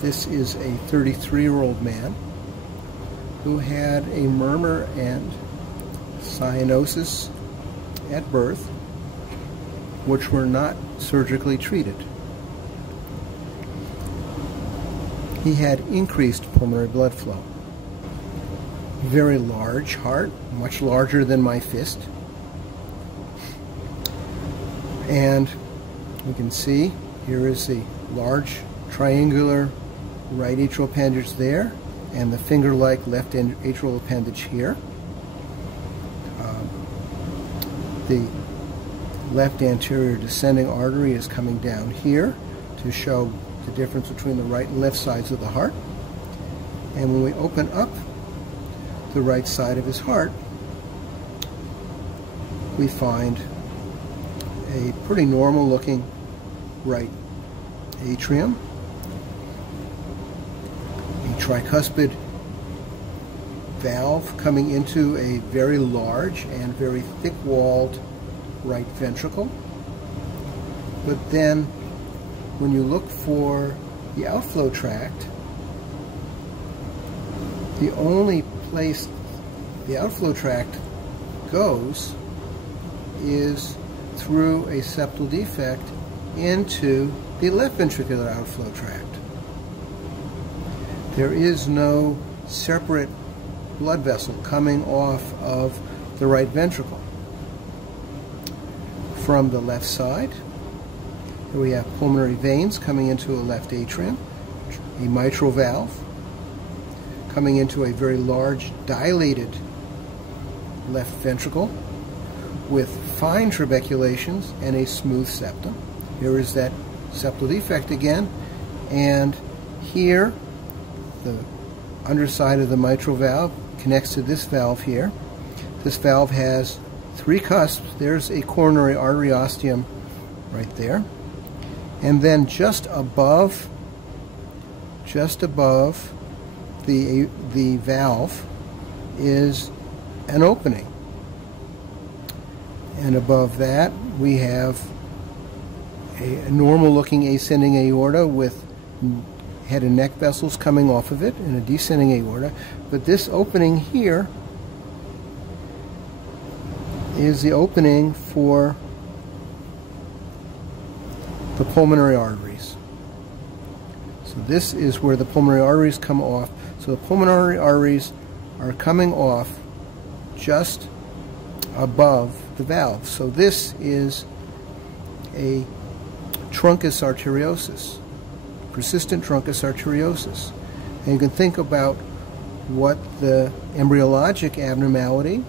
This is a 33-year-old man who had a murmur and cyanosis at birth, which were not surgically treated. He had increased pulmonary blood flow. Very large heart, much larger than my fist. And we can see here is the large triangular right atrial appendage there, and the finger-like left atrial appendage here. The left anterior descending artery is coming down here to show the difference between the right and left sides of the heart. And when we open up the right side of his heart, we find a pretty normal looking right atrium, a tricuspid valve coming into a very large and very thick-walled right ventricle. But then when you look for the outflow tract, the only place the outflow tract goes is through a septal defect into the left ventricular outflow tract. There is no separate blood vessel coming off of the right ventricle. From the left side, here we have pulmonary veins coming into a left atrium, a mitral valve coming into a very large dilated left ventricle with fine trabeculations and a smooth septum. Here is that septal defect again, and here the underside of the mitral valve connects to this valve here. This valve has three cusps. There's a coronary artery ostium right there, and then just above the valve is an opening, and above that we have a normal looking ascending aorta with head and neck vessels coming off of it, and a descending aorta. But this opening here is the opening for the pulmonary arteries. So this is where the pulmonary arteries come off. So the pulmonary arteries are coming off just above the valve. So this is a truncus arteriosus, persistent truncus arteriosus. And you can think about what the embryologic abnormality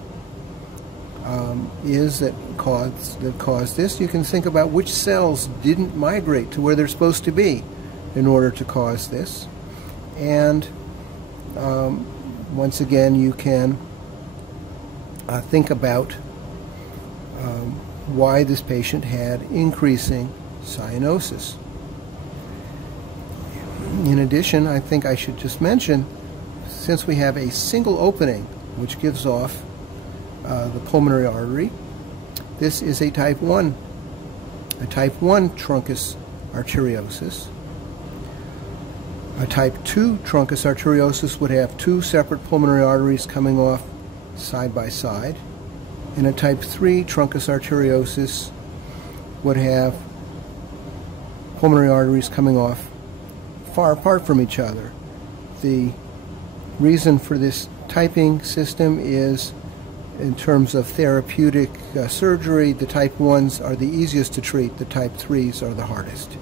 is that caused this. You can think about which cells didn't migrate to where they're supposed to be in order to cause this. And once again, you can think about why this patient had increasing cyanosis. In addition, I think I should just mention, since we have a single opening which gives off the pulmonary artery, this is a type 1 truncus arteriosus. A type 2 truncus arteriosus would have two separate pulmonary arteries coming off side by side, and a type 3 truncus arteriosus would have pulmonary arteries coming off far apart from each other. The reason for this typing system is, in terms of therapeutic surgery, the type 1s are the easiest to treat, the type 3s are the hardest.